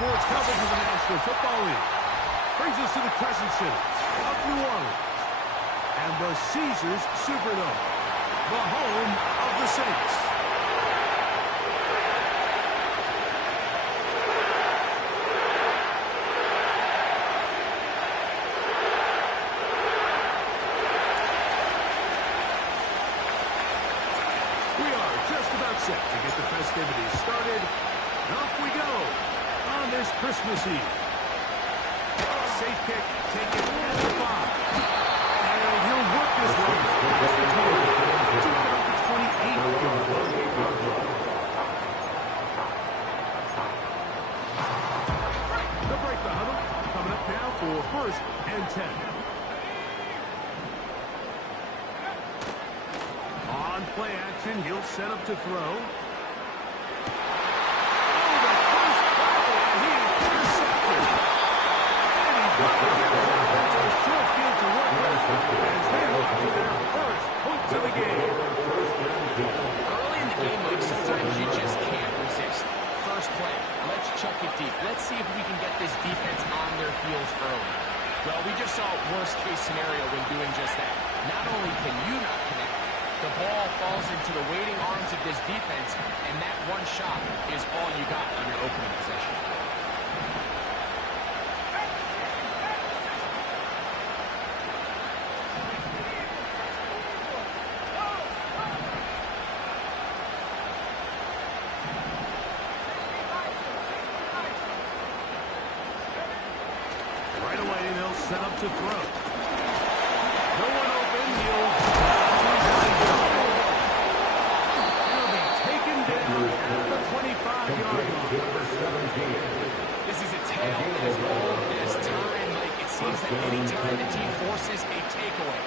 sports coverage of the National Football League. Brings us to the Crescent City of New Orleans and the Caesars Superdome, the home of the Saints. We are just about set to get the festivities started. Off we go on this Christmas Eve. Safe kick, take it at the 5. And he'll work this one past the 20 to about the 28-yard line. They'll break the huddle. Coming up now for 1st and 10. On play action, he'll set up to throw. Early in the game, Mike, sometimes you just can't resist. First play, let's chuck it deep. Let's see if we can get this defense on their heels early. Well, we just saw worst-case scenario when doing just that. Not only can you not connect, the ball falls into the waiting arms of this defense, and that one shot is all you got on your opening possession. Set up to throw. No one open. He'll be taken down at the 25-yard line. This is a tale as old as time. Like, it seems that any time the team forces a takeaway,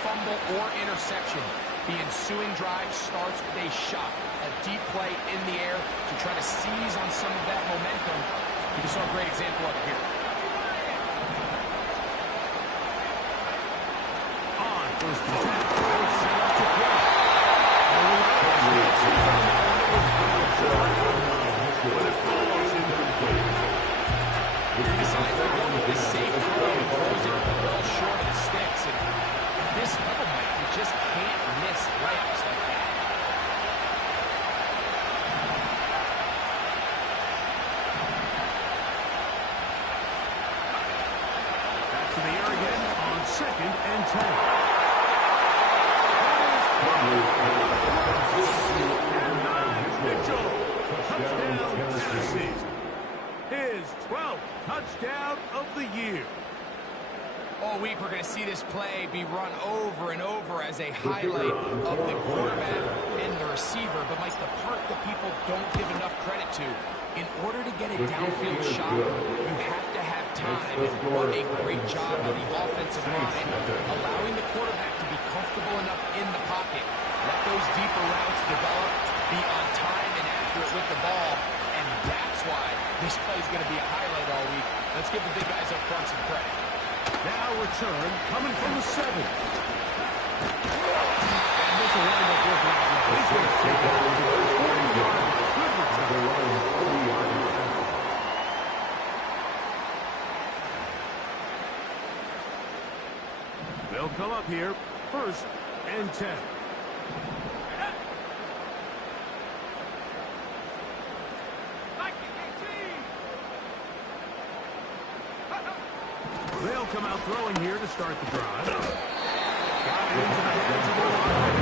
fumble, or interception, the ensuing drive starts with a shot, a deep play in the air to try to seize on some of that momentum. We just saw a great example of it here. First and 10. Set up to throw. But it falls incomplete. Decides to go with the safe throw and throws it well short of the sticks. And at this level, Mike, you just can't miss layups like that. Back to the air again on 2nd and 10. Mitchell, touchdown Tennessee. His 12th touchdown of the year. All week we're going to see this play be run over and over as a highlight of the quarterback and the receiver. But, Mike, the part that people don't give enough credit to, in order to get a downfield shot, you have to have time. And what a great job by the offensive line, allowing the quarterback to be comfortable enough in the pocket. Let those deeper routes develop, be on time and accurate with the ball, and that's why this play is going to be a highlight all week. Let's give the big guys up front some credit. Now return coming from the 7. And this will wind up working out. He's going to take it to the 40-yard good return. They'll come up here, 1st and 10. They'll come out throwing here to start the drive. Got it into the hands of the line.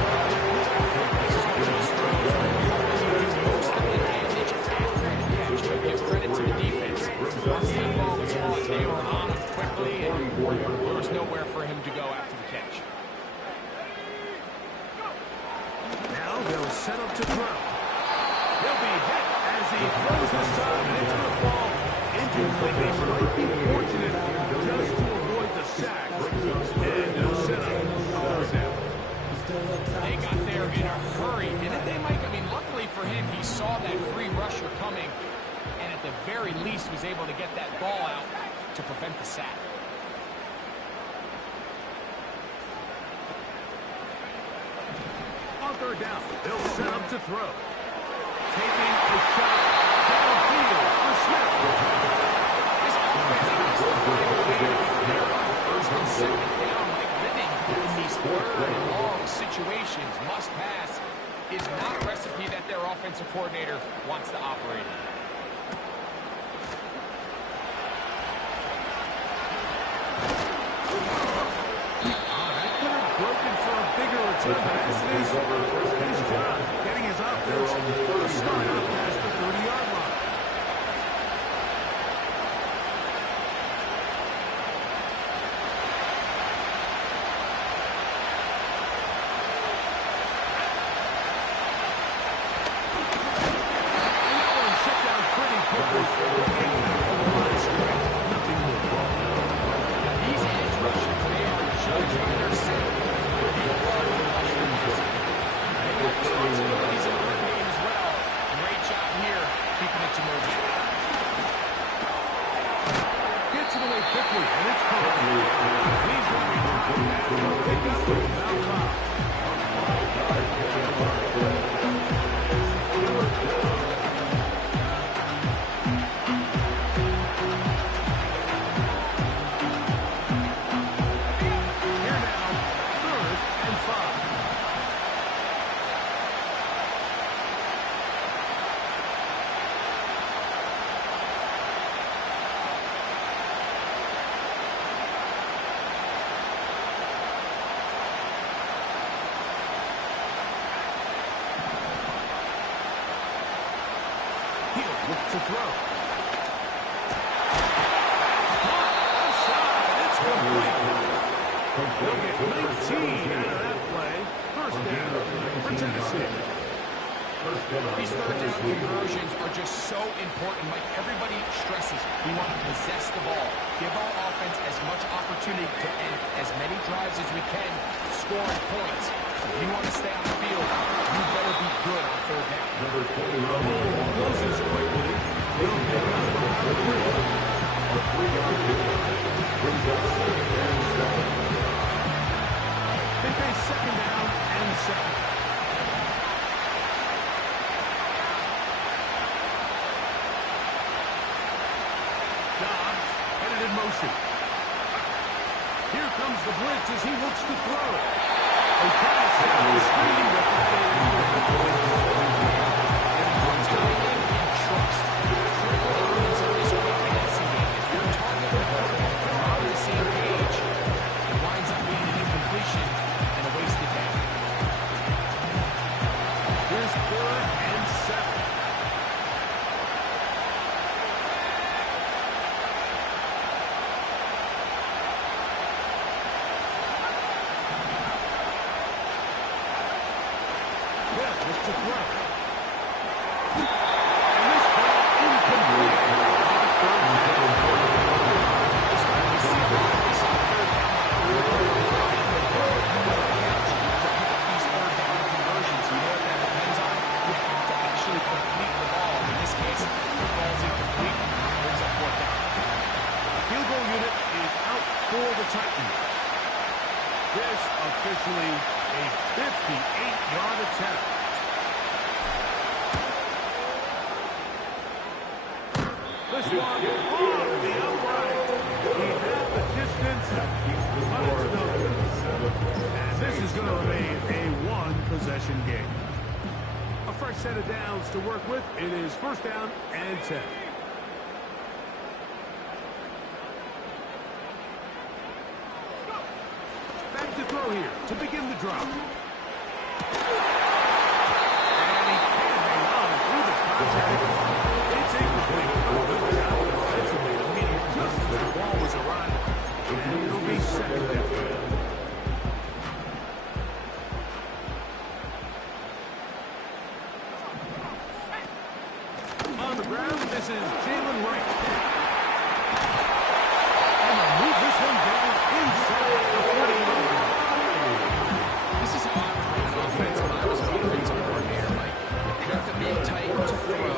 This is one of those throws where you really do most of the damage after the catch, but give credit to the defense. Once that ball was caught, they were on him quickly, and there was nowhere for him to go after the catch. Now they'll set up to throw. He'll be hit as he throws this time into the ball. Incomplete. They might be fortunate just to avoid the sack. And they'll set up a 3rd down. They got there in a hurry, didn't they, Mike? I mean, luckily for him, he saw that free rusher coming, and at the very least was able to get that ball out to prevent the sack. On 3rd down, they'll set up to throw. Taking a shot downfield for Smith. second down, like living in these third and long situations, must pass, is not a recipe that their offensive coordinator wants to operate in. Broken for a bigger return, but this is his job, getting his offense to start up past the 30-yard line. That one shut down pretty quickly. Getting back to the line straight. Nothing more. These edge rushers, they are judged by their center. Responsibilities in the run game as well. Great job here, keeping it to motion. Gets it away quickly, and it's caught. He's running out, and he'll pick up about 5. Here now, 3rd and 5. He'll look to throw. Shot. It's complete. They'll get 19 out of that play. First down for Tennessee. These third down conversions are just so important. Like everybody stresses, we want to possess the ball. Give our offense as much opportunity to end as many drives as we can, scoring points. If you want to stay on the field, you better be good on third down. Closes quickly. He'll pick up about 3. They face second down and 7. Dobbs headed in motion. Here comes the blitz as he looks to throw. They try to set the screen, but that Timing and trust. Critical elements of this quick passing game. If your target and quarterback are on the same page, it winds up being an incompletion and a wasted down. Here's 3rd and 7. Yeah, look to throw. And this ball incomplete. Starting to see a lot of this on third down. To pick up these third down conversions, you know what that depends on? You have to actually complete the ball. In this case, the ball's incomplete. Brings up 4th down. Field goal unit is out for the Titans. This officially a 58-yard attempt. This one off the upright. He had the distance, but it's no good. And this is going to remain a one-possession game. A fresh set of downs to work with. It is 1st down and 10. Back to throw here to begin the drop. And he can't hang on through the contact. It's incomplete. Good job defensively to meet it just as the ball was arriving. And it'll be 2nd down. On the ground, this is Jalen Wright. And they'll move this one down inside the 40-yard line. This is how I would run an offense when I was an offensive coordinator, Mike. You got the mid tight to throw,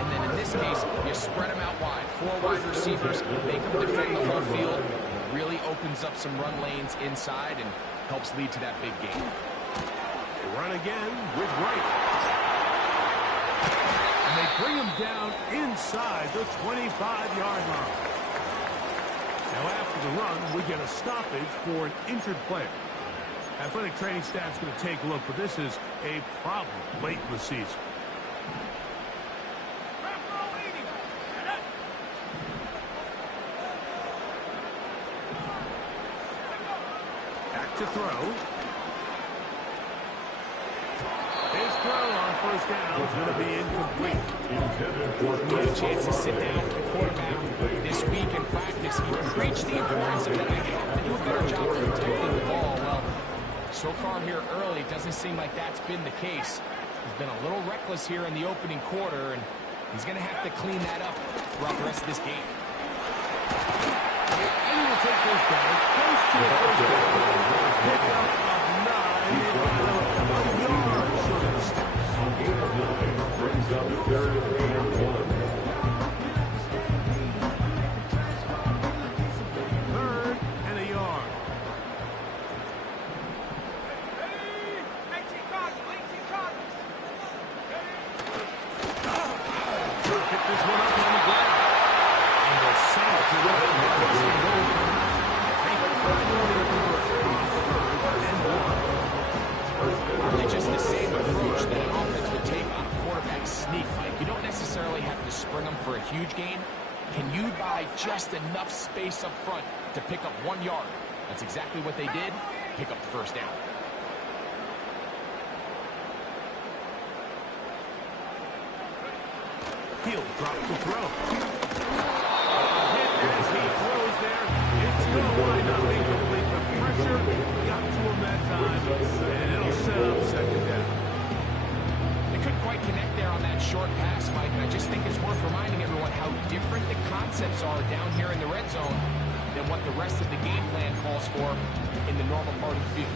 and then in this case, you spread them out wide. 4 wide receivers, make them defend the whole field. It really opens up some run lanes inside and helps lead to that big gain. They run again with Wright. And they bring him down inside the 25-yard line. Now after the run, we get a stoppage for an injured player. Athletic training staff's going to take a look, but this is a problem late in the season. Back to throw. His throw on first down is going to be incomplete. He had a chance to sit down with the quarterback this week in practice. He preached the importance of that I have to do a better job of protecting the ball. Well, so far here early, it doesn't seem like that's been the case. He's been a little reckless here in the opening quarter, and he's going to have to clean that up throughout the rest of this game. And he will take this down. Close to the first down. Pick up of 9. About a yard short of the sticks. Brings up third and 1. Third and a yard. Pick this one up on the ground. And the Saints are up in the first and goal. Take a primary conversion on third and 1. Really just the same approach that an offense would take on a quarterback sneak, Mike. You don't necessarily have to spring them for a huge gain. Can you buy just enough space up front to pick up 1 yard? That's exactly what they did. Pick up the first down. He'll drop the throw. Hit as he throws there. It's going to wind up incomplete. The pressure got to him that time, and it'll set up second down. They couldn't quite connect there on that short pass, Mike, and I just think it's worth reminding everyone how different the concepts are down here in the red zone than what the rest of the game plan calls for in the normal part of the field.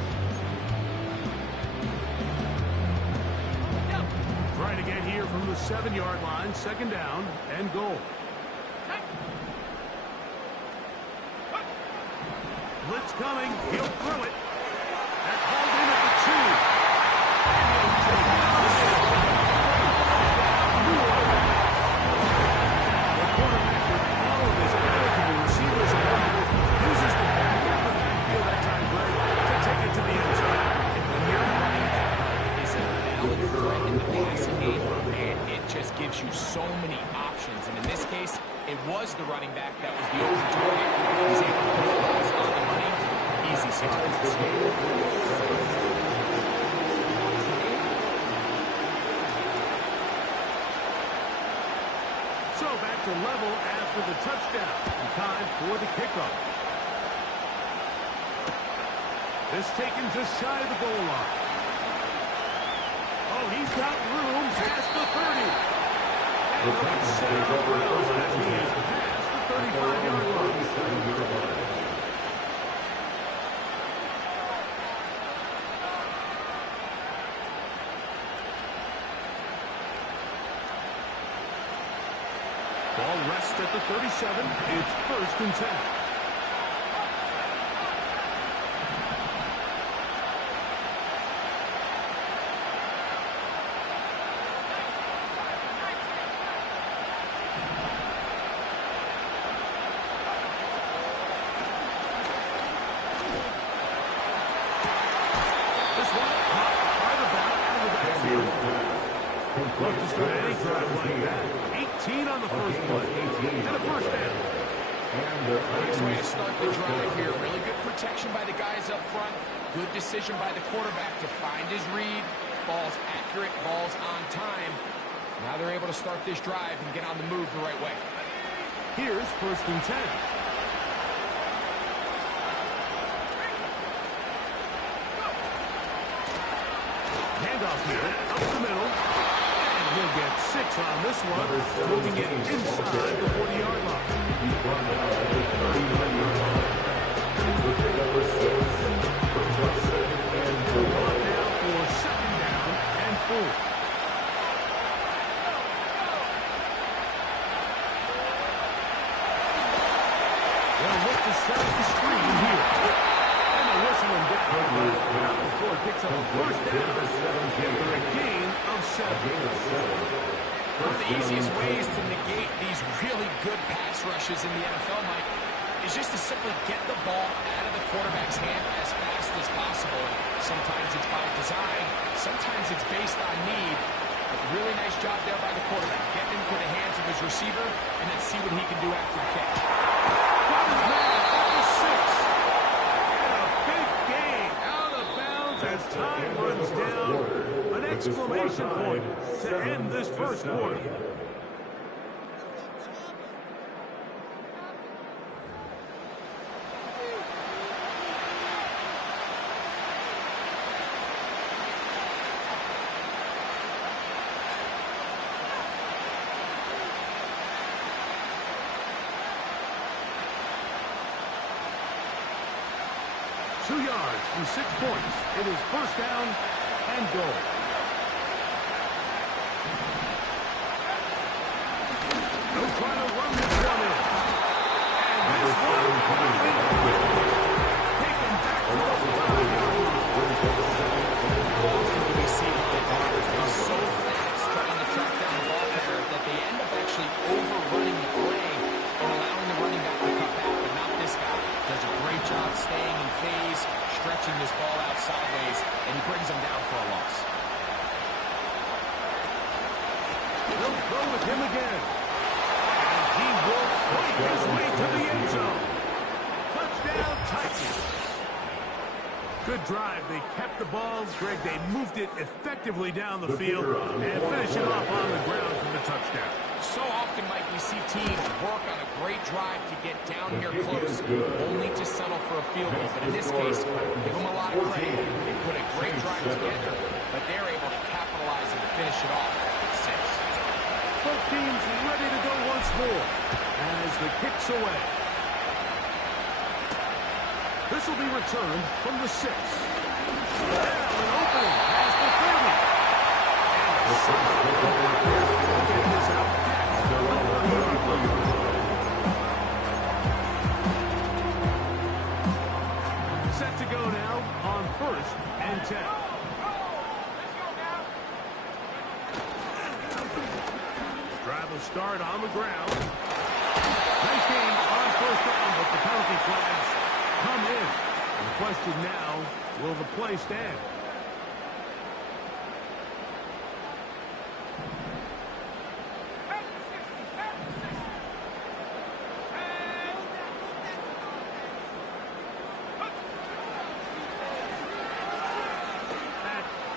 Trying to get here from the 7-yard line, second down and goal. Blitz coming, he'll throw it. That's hauled in at the 2. And he'll take it out. The quarterback with all of his eligible receivers available uses the back out of the backfield that time, Greg, to take it to the end zone. And when your running back is a valid threat in the passing game, and it just gives you so many options. And in this case, it was the running back that was the open target. He's able to put balls on the money. Easy 6 points. So back to level after the touchdown. And time for the kickoff. This taken just shy of the goal line. Oh, he's got room past the 30. And it's set up well as he is past the 35-yard line. Ball rests at the 37. It's first and 10. This one caught by the back out of the backfield. Love to start any drive like that. 18 on the first play. And a first down. Nice way to start the drive here. Really good protection by the guys up front. Good decision by the quarterback to find his read. Ball's accurate, ball's on time. Now they're able to start this drive and get on the move the right way. Here's first and 10. Handoff here, up the middle. And he'll get 6 on this one. Moving it inside the 40-yard line. Brought down for second down and 4. They'll look to set up the screen here. And the whistle and get now before it picks up a first down after a gain of 7. One of the easiest ways to negate these really good pass rushes in the NFL, Mike, is just to simply get the ball out of the quarterback's hand as fast as possible. And sometimes it's by design, sometimes it's based on need. But really nice job there by the quarterback, getting into the hands of his receiver, and then see what he can do after the catch. Got his man at the 6. And a big gain out of bounds as time runs down. An exclamation point to end this first quarter. Two yards from 6 points. It is first down and goal. They'll try to run this one in. And this one taken back to the 5-yard line. We see the Packers be so fast trying to track down the ball carrier that they end up actually overrunning the play and allowing the running back to cut back, but not this guy. Does a great job staying in phase, stretching this ball out sideways, and he brings him down for a loss. They'll go with him again. And he will fight his way to the end zone. Touchdown, Titans. Good drive. They kept the ball. Greg, they moved it effectively down the field and finish it off on the ground for the touchdown. So often, Mike, we see teams work on a great drive to get down here close, only to settle for a field goal. But in this case, give them a lot of credit. They put a great drive together, but they're able to capitalize and finish it off with 6. Both teams ready to go once more as the kick's away. This will be returned from the 6. Now an opening as the 30. Get this out. Set to go now on 1st and 10. Drive will start on the ground. Nice game on 1st down, but the penalty flags come in. And the question now, will the play stand?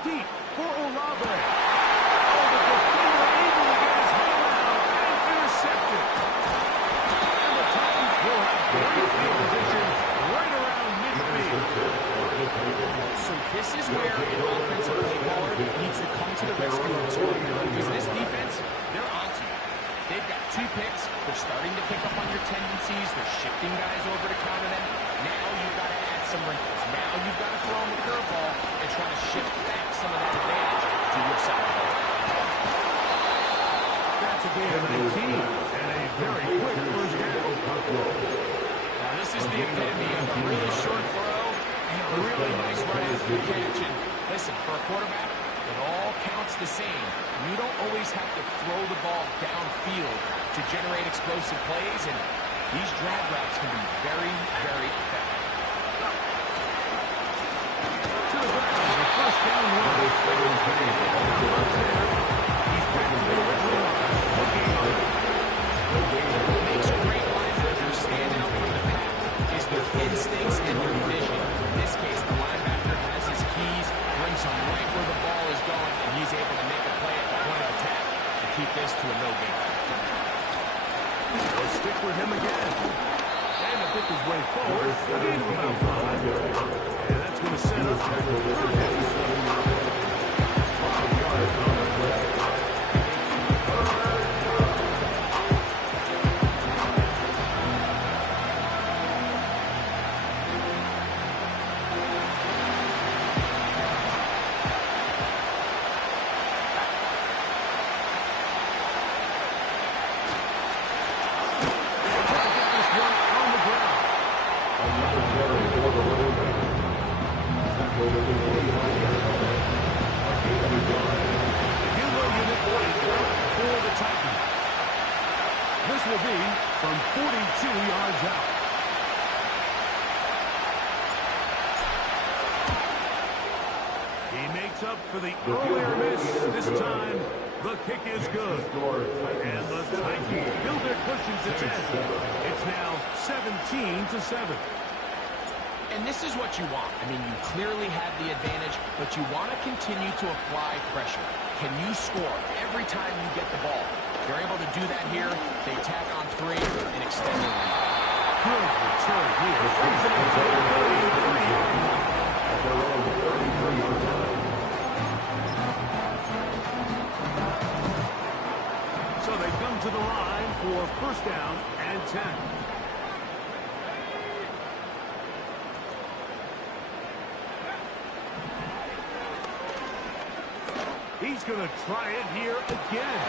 Deep for Olave. Oh, the defender able to get his hand out and intercepted. And the Titans will have great field position right around midfield. So this is where an offensive play caller needs to come to the rescue of this quarterback, because this defense, they're onto you. They've got 2 picks. They're starting to pick up on your tendencies. They're shifting guys over to counter them. Now you've got to add some wrinkles. Now you've got to throw them a curveball and try to shift back some of that advantage to your side. That's a gain of 19 and a very quick first down. Now this is the epitome of a really short throw and a really nice run after the catch. And listen, for a quarterback, it all counts the same. You don't always have to throw the ball downfield to generate explosive plays, and these drag routes can be very, very effective. To the ground, the first down run. He's back to the original line. What makes great linebackers stand out from the pack is their instincts and their vision. In this case, the linebacker has his keys, brings him right where the ball is going, and he's able to make a play at the point of attack to keep this to a no gain. They'll stick with him again. And to pick his way forward, a gain of about 5. And that's going to set up third down. He makes up for the earlier miss. This time, the kick is good. And the Titans build their cushion to 10. It's now 17-7. And this is what you want. I mean, you clearly have the advantage, but you want to continue to apply pressure. Can you score every time you get the ball? They're able to do that here. They tack on 3 and extend their lead. Good return here. Brings it up to the 33-yard line. So they come to the line for first down and 10. He's going to try it here again.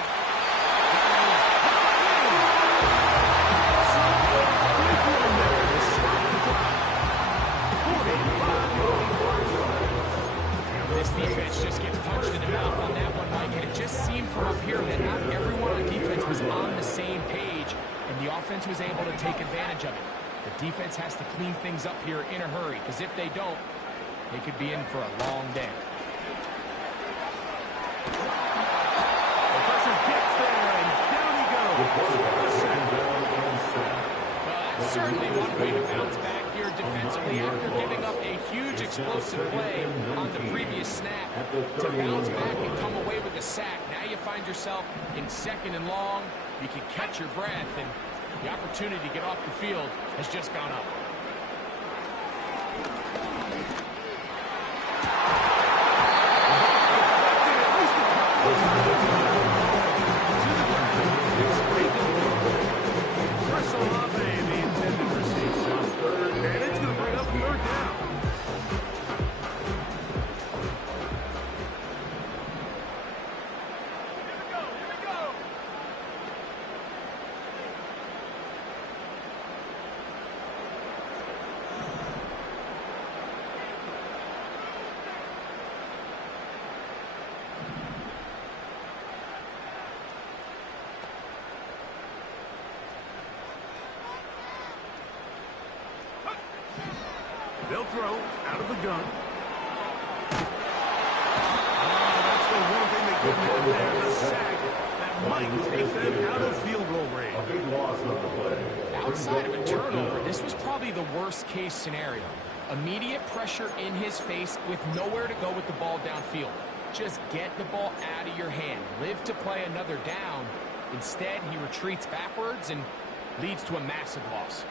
This defense just gets punched in the mouth on that one, Mike, and it just seemed from up here that not everyone on defense was on the same page, and the offense was able to take advantage of it. The defense has to clean things up here in a hurry, because if they don't, they could be in for a long day. Well, that's certainly one way to bounce back here defensively after giving up a huge explosive play on the previous snap. To bounce back and come away with a sack. Now you find yourself in 2nd and long. You can catch your breath, and the opportunity to get off the field has just gone up. They'll throw out of the gun. That's the one thing they couldn't get there, the sack that might take them out of field goal range. A big loss of the play. Outside of a turnover, this was probably the worst-case scenario. Immediate pressure in his face with nowhere to go with the ball downfield. Just get the ball out of your hand. Live to play another down. Instead, he retreats backwards and leads to a massive loss.